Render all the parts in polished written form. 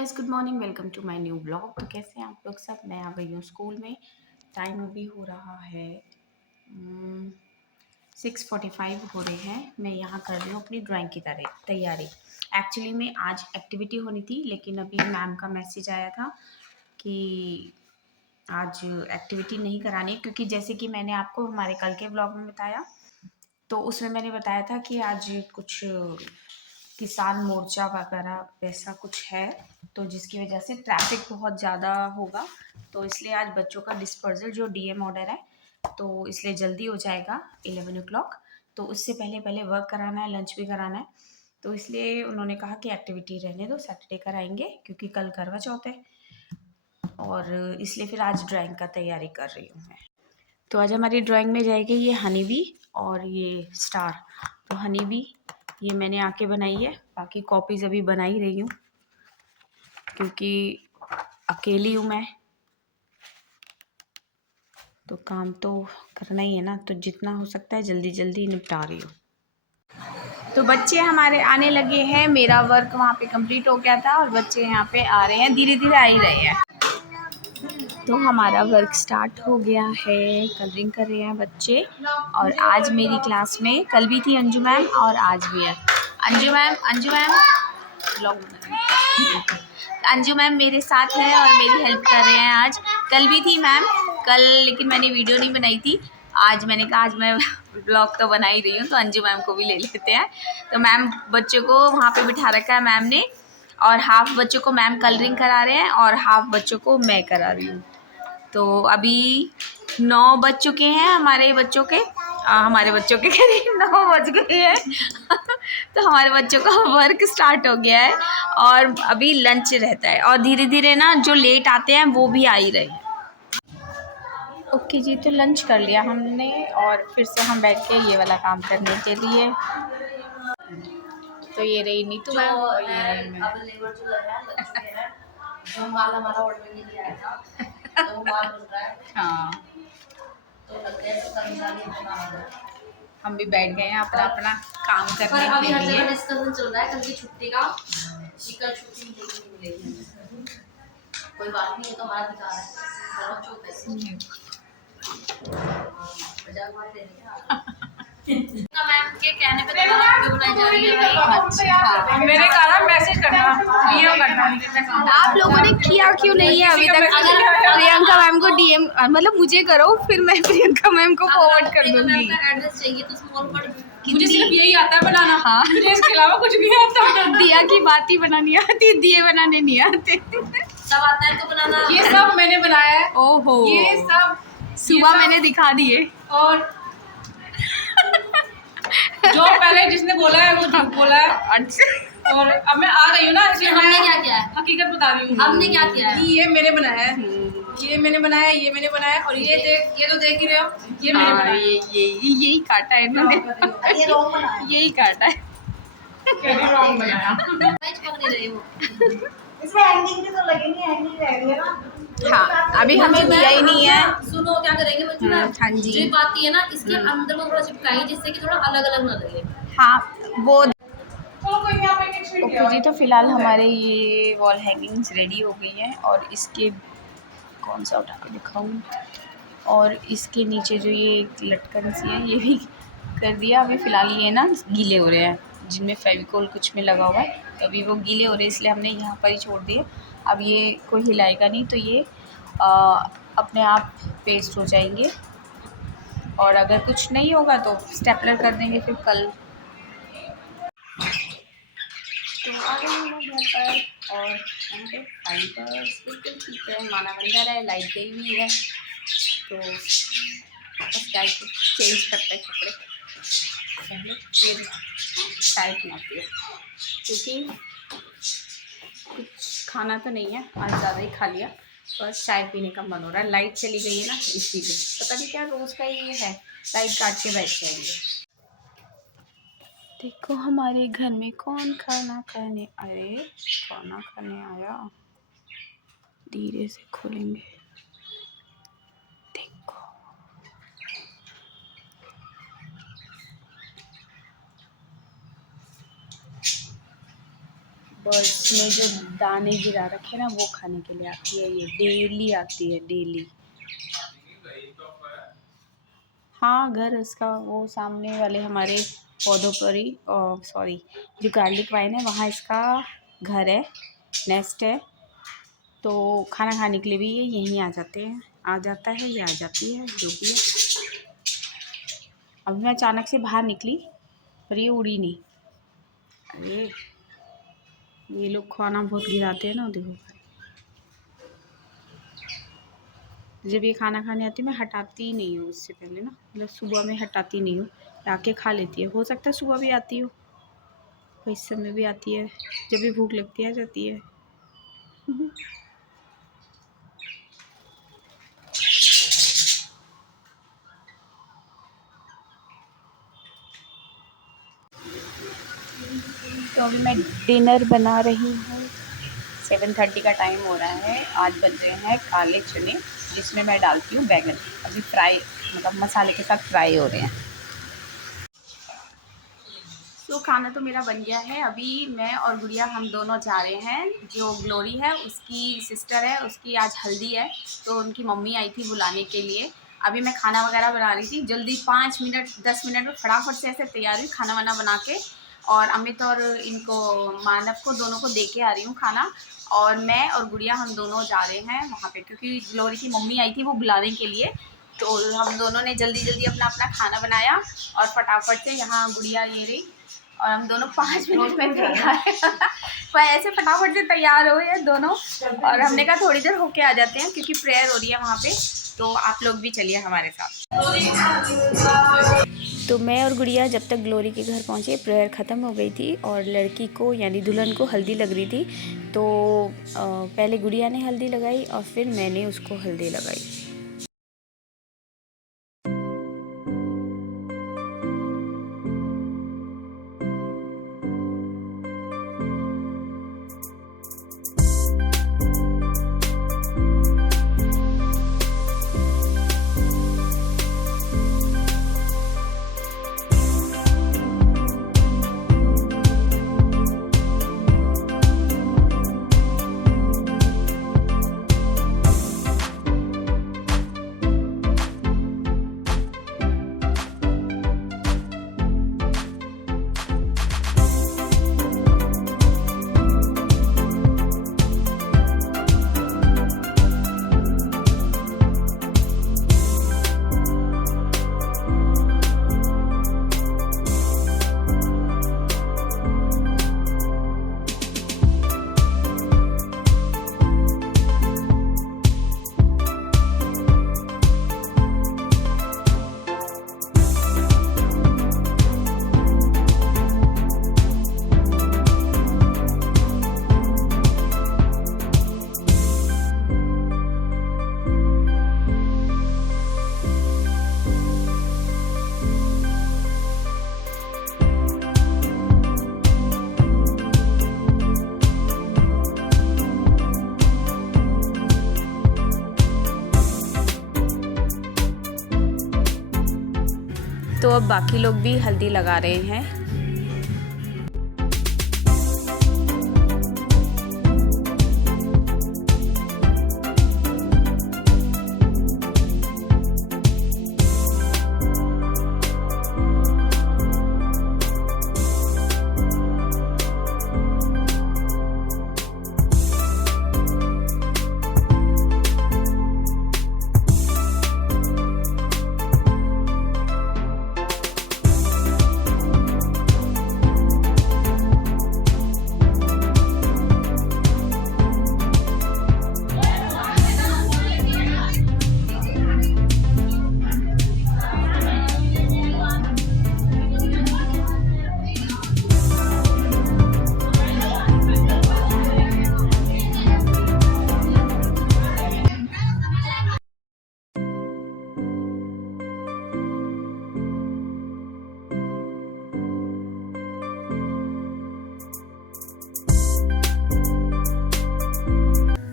Guys, good morning. Welcome to my new blog. तो कैसे हैं आप लोग सब? मैं आ गई हूँ स्कूल में। टाइम अभी हो रहा है 6:45 हो रहे हैं। मैं यहाँ कर रही हूँ अपनी ड्राइंग की तैयारी। एक्चुअली में आज एक्टिविटी होनी थी, लेकिन अभी मैम का मैसेज आया था कि आज एक्टिविटी नहीं करानी, क्योंकि जैसे कि मैंने आपको हमारे कल के ब्लॉग में बताया, तो उसमें मैंने बताया था कि आज कुछ किसान मोर्चा वगैरह वैसा कुछ है, तो जिसकी वजह से ट्रैफिक बहुत ज़्यादा होगा। तो इसलिए आज बच्चों का डिस्पर्जल जो डीएम ऑर्डर है, तो इसलिए जल्दी हो जाएगा 11 o'clock। तो उससे पहले पहले वर्क कराना है, लंच भी कराना है। तो इसलिए उन्होंने कहा कि एक्टिविटी रहने दो, सैटरडे कराएंगे, क्योंकि कल करवा चौथ है। और इसलिए फिर आज ड्राइंग का तैयारी कर रही हूँ मैं। तो आज हमारी ड्राइंग में जाएगी ये हनी बी और ये स्टार। तो हनी बी ये मैंने आके बनाई है, बाकी कॉपीज़ अभी बना ही रही हूँ, क्योंकि अकेली हूँ मैं, तो काम तो करना ही है ना। तो जितना हो सकता है जल्दी जल्दी निपटा रही हूँ। तो बच्चे हमारे आने लगे हैं। मेरा वर्क वहाँ पे कंप्लीट हो गया था और बच्चे यहाँ पे आ रहे हैं, धीरे धीरे आ ही रहे हैं। तो हमारा वर्क स्टार्ट हो गया है, कलरिंग कर रहे हैं बच्चे। और आज मेरी क्लास में कल भी थी अंजू मैम और आज भी है अंजू मैम ब्लॉग बना रही है। अंजू मैम मेरे साथ है और मेरी हेल्प कर रहे हैं आज। कल भी थी मैम, कल लेकिन मैंने वीडियो नहीं बनाई थी। आज मैंने कहा आज मैं ब्लॉग तो बना ही रही हूँ, तो अंजू मैम को भी ले लेते हैं। तो मैम बच्चों को वहाँ पे बिठा रखा है मैम ने, और हाफ बच्चों को मैम कलरिंग करा रहे हैं और हाफ बच्चों को मैं करा रही हूँ। तो अभी 9 बज चुके हैं हमारे बच्चों के करीब 9 बज गए हैं। तो हमारे बच्चों का वर्क स्टार्ट हो गया है और अभी लंच रहता है, और धीरे धीरे ना जो लेट आते हैं वो भी आ ही रहे हैं। ओके जी, तो लंच कर लिया हमने और फिर से हम बैठ के ये वाला काम करने के लिए। तो ये रही नीतू मैम और ये रही मैं। जो माल हमारा ऑर्डर नहीं दिया था, तो वो माल बन रहा है। हाँ, तो लगता है तो कर्मचारी अपना आ रहा है। हम भी बैठ गए हैं अपना अपना काम करने के लिए। अभी डिस्कशन चल रहा है कल की छुट्टी का, कल छुट्टी नहीं मिलेगी। कोई बात नहीं, ये तो हमारा अधिकार है, बहुत चौथ है। बजाय मार दे रहे हैं मैम के कहने पे तो वीडियो बनाई जा रही है भाई। अच्छा, मैंने कहा मैसेज करना, डीएम करना। आप लोगों ने किया क्यों नहीं है अभी तक? अगर प्रियंका मैम को डीएम मतलब मुझे करो, फिर मैं प्रियंका मैम को फॉरवर्ड कर दूंगी। एड्रेस चाहिए तो स्मॉल पर मुझे सिर्फ यही आता है बनाना। हाँ, मुझे इसके अलावा कुछ भी नहीं आता। दिया की बात ही बनानी आती, दिए बनाने नहीं आते। सब आता है तो बनाना। ये सब मैंने बनाया है। ओहो, ये सब सुबह मैंने दिखा दिए। और जो पहले जिसने बोला है वो झूठ बोला है। अच्छा, और अब मैं आ गई हूँ ना, इसलिए हमने क्या किया है? हकीकत बता रही हूँ। हमने क्या किया है? ये मैंने बनाया है, ये मैंने बनाया है, ये मैंने बनाया है, और ये तो देख ही रहे हो, ये मैंने बनाया है। यही काटा है इन्होंने, ये रॉन्ग बना है। यही काटा है। कैसे रॉन्ग बनाया? मैं चिपक नहीं रही हूँ। इसमें हैंगिंग भी तो लगेंगी, हैंगिंग रह रही है ना। हाँ, अभी हमें दिया ही नहीं है। सुनो क्या करेंगे बच्चों ना, हाँ जी। जो बात है ना इसके अंदर में थोड़ा चिपकाएंगे, जिससे कि थोड़ा अलग अलग ना लगे। हाँ, वो चलो कोई नहीं, आप एक मिनट ओके जी। तो फिलहाल हमारे ये वॉल हैंगिंग्स रेडी हो गई हैं, और इसके कौन सा उठा के दिखाऊँ, और इसके नीचे जो ये लटकन सी है ये भी कर दिया। अभी फ़िलहाल ये ना गीले हो रहे हैं, जिनमें फेविकोल कुछ में लगा हुआ है, तो अभी वो गीले हो रहे हैं, इसलिए हमने यहाँ पर ही छोड़ दिए। अब ये कोई हिलाएगा नहीं, तो ये अपने आप पेस्ट हो जाएंगे, और अगर कुछ नहीं होगा तो स्टेपलर कर देंगे फिर कल। तो आ गई हूँ मैं घर पर, और यहाँ पे फाइबर्स बिल्कुल ठीक है, माना बंदा रहा है, लाइट गई हुई है, तो बस चाय को चेंज करते हैं कपड़े पहले, फिर चाय बनाती है, क्योंकि कुछ खाना तो नहीं है आज, ज़्यादा ही खा लिया, बस चाय पीने का मन हो रहा है। लाइट चली गई है ना, इसीलिए पता नहीं क्या रोज़ का ये है, लाइट काट के बैठ जाएंगे। देखो हमारे घर में कौन खाना खाने आया। धीरे से खोलेंगे, देखो बर्ड्स में जो दाने गिरा रखे ना वो खाने के लिए आती है, ये डेली आती है, डेली। हाँ, घर उसका वो सामने वाले हमारे पौधों पर ही, सॉरी, जो गार्लिक वाइन है वहाँ इसका घर है, नेस्ट है। तो खाना खाने के लिए भी ये यहीं आ जाते हैं, आ जाता है, ये आ जाती है, जो भी है। अभी मैं अचानक से बाहर निकली पर ये उड़ी नहीं। अरे ये लोग खाना बहुत गिराते हैं ना, देखो। जब ये खाना खाने आती है मैं हटाती ही नहीं हूँ उससे पहले ना, मतलब सुबह में हटाती नहीं हूँ, आके खा लेती है। हो सकता है सुबह भी आती हो, इस समय भी आती है, जब भी भूख लगती है जाती है। तो अभी मैं डिनर बना रही हूँ। 7:30 का टाइम हो रहा है। आज बन रहे हैं काले चने, जिसमें मैं डालती हूँ बैगन। अभी फ्राई, मतलब मसाले के साथ फ्राई हो रहे हैं। तो खाना तो मेरा बन गया है। अभी मैं और गुड़िया हम दोनों जा रहे हैं। जो ग्लोरी है उसकी सिस्टर है, उसकी आज हल्दी है, तो उनकी मम्मी आई थी बुलाने के लिए। अभी मैं खाना वगैरह बना रही थी, जल्दी 5 मिनट 10 मिनट में फटाफट से ऐसे तैयार हुई खाना वाना बना के, और अमित और इनको मानव को दोनों को दे के आ रही हूँ खाना। और मैं और गुड़िया हम दोनों जा रहे हैं वहाँ पे, क्योंकि ग्लोरी की मम्मी आई थी वो बुलाने के लिए। तो हम दोनों ने जल्दी जल्दी अपना अपना खाना बनाया और फटाफट से, यहाँ गुड़िया ये रही और हम दोनों 5 मिनट में तैयार पर ऐसे फटाफट से तैयार हो गए दोनों। और हमने कहा थोड़ी देर होके आ जाते हैं क्योंकि प्रेयर हो रही है वहाँ पे, तो आप लोग भी चलिए हमारे साथ। तो मैं और गुड़िया जब तक ग्लोरी के घर पहुँचे प्रेयर ख़त्म हो गई थी और लड़की को यानी दुल्हन को हल्दी लग रही थी। तो पहले गुड़िया ने हल्दी लगाई और फिर मैंने उसको हल्दी लगाई। तो अब बाकी लोग भी हल्दी लगा रहे हैं।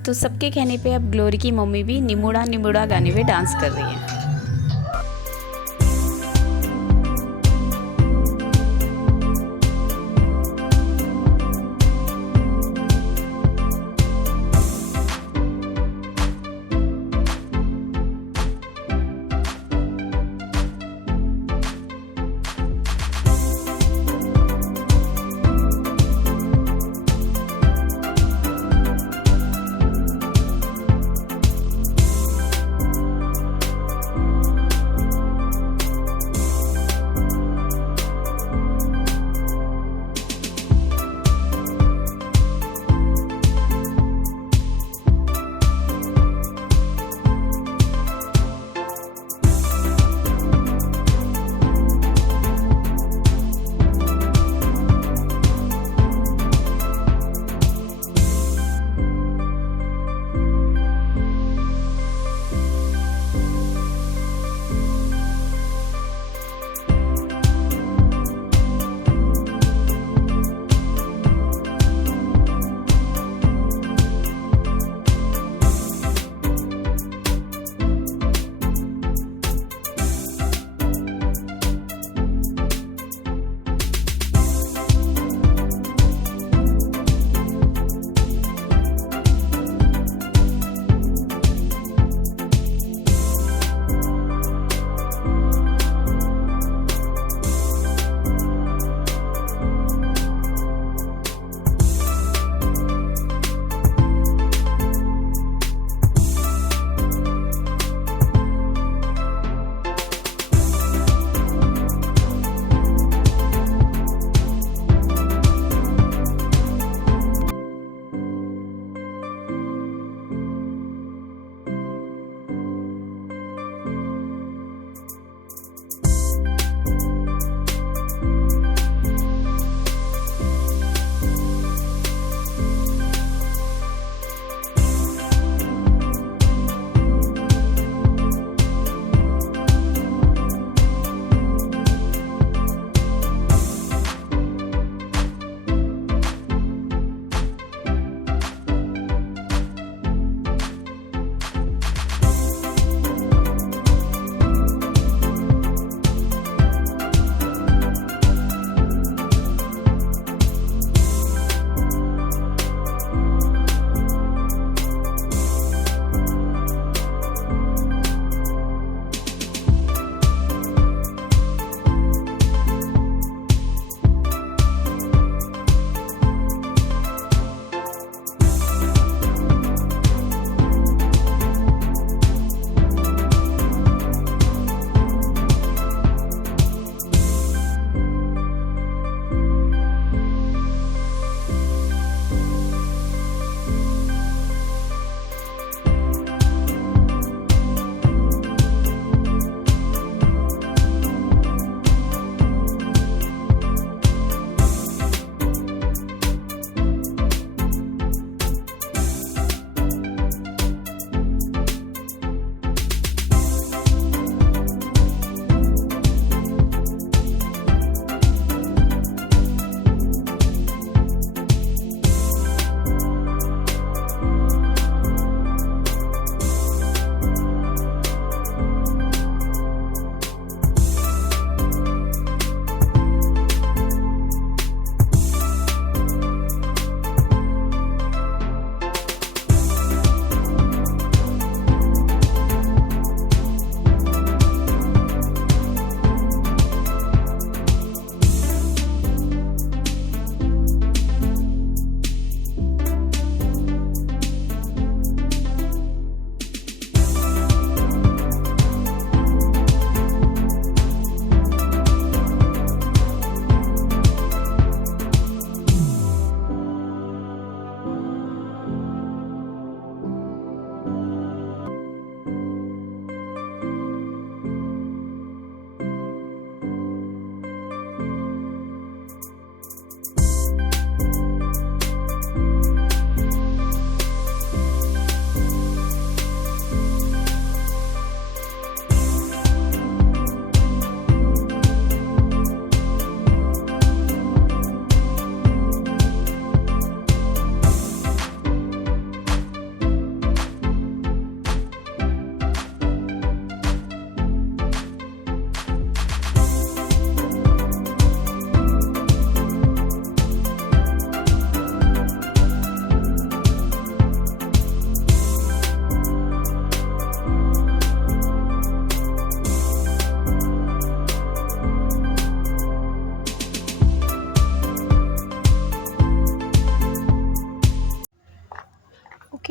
तो सबके कहने पे अब ग्लोरी की मम्मी भी निमुड़ा निमुड़ा गाने पे डांस कर रही हैं।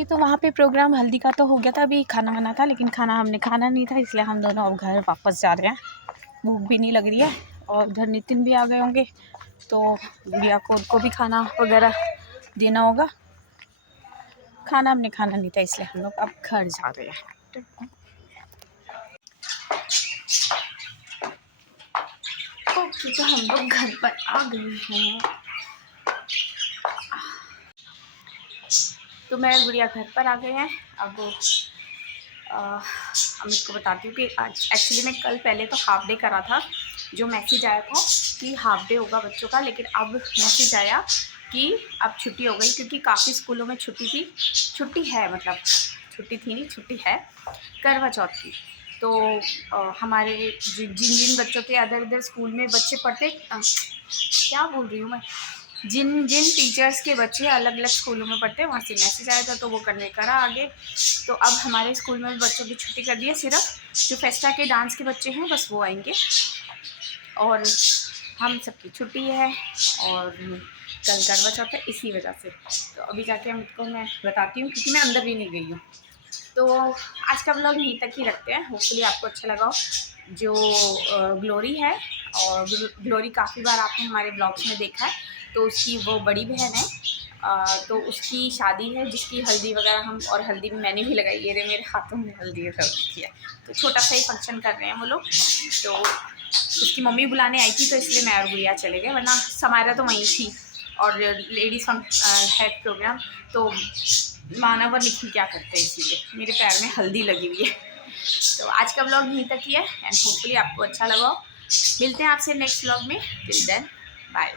तो वहाँ पे प्रोग्राम हल्दी का तो हो गया था, अभी खाना वाना था, लेकिन खाना हमने खाना नहीं था, इसलिए हम दोनों अब घर वापस जा रहे हैं। भूख भी नहीं लग रही है और उधर नितिन भी आ गए होंगे, तो गुड़िया को उनको भी खाना वगैरह देना होगा। खाना हमने खाना नहीं था, इसलिए हम लोग अब घर जा रहे हैं। ओके, तो हम लोग घर पर आ गए हैं। तो मैं गुड़िया घर पर आ गए हैं। अब अमित को बताती हूँ कि आज एक्चुअली मैं कल पहले तो हाफ डे करा था, जो मैसेज आया था कि हाफ डे होगा बच्चों का, लेकिन अब मैसेज आया कि अब छुट्टी हो गई, क्योंकि काफ़ी स्कूलों में छुट्टी है, मतलब छुट्टी थी नहीं, छुट्टी है करवा चौथ की। तो हमारे जिन जिन बच्चों के अदर स्कूल में बच्चे पढ़ते, क्या बोल रही हूँ मैं, जिन टीचर्स के बच्चे अलग अलग स्कूलों में पढ़ते हैं, वहाँ से मैसेज आया था, तो वो करने करा आगे। तो अब हमारे स्कूल में बच्चों की छुट्टी कर दी है, सिर्फ जो फेस्टा के डांस के बच्चे हैं बस वो आएंगे, और हम सबकी छुट्टी है, और कल करवा चौथ है, इसी वजह से। तो अभी जाके हमको मैं बताती हूँ, क्योंकि मैं अंदर भी नहीं गई हूँ। तो आज का व्लॉग यहीं तक ही रखते हैं। होपफुली आपको अच्छा लगा हो। जो ग्लोरी है, और ग्लोरी काफ़ी बार आपने हमारे ब्लॉग्स में देखा है, तो उसकी वो बड़ी बहन है, तो उसकी शादी है, जिसकी हल्दी वगैरह हम, और हल्दी में मैंने भी लगाई, ये मेरे हाथों में हल्दी कर रखी है। तो छोटा सा ही फंक्शन कर रहे हैं वो लोग। तो उसकी मम्मी बुलाने आई थी, तो इसलिए मैं और गुड़िया चले गए, वरना समारा तो वहीं थी, और लेडीज़ है प्रोग्राम, तो मानव और निखिल क्या करते हैं, इसीलिए मेरे पैर में हल्दी लगी हुई है। तो आज का व्लॉग यहीं तक ही है, एंड होपफुली आपको अच्छा लगा। मिलते हैं आपसे नेक्स्ट व्लॉग में। Till then bye.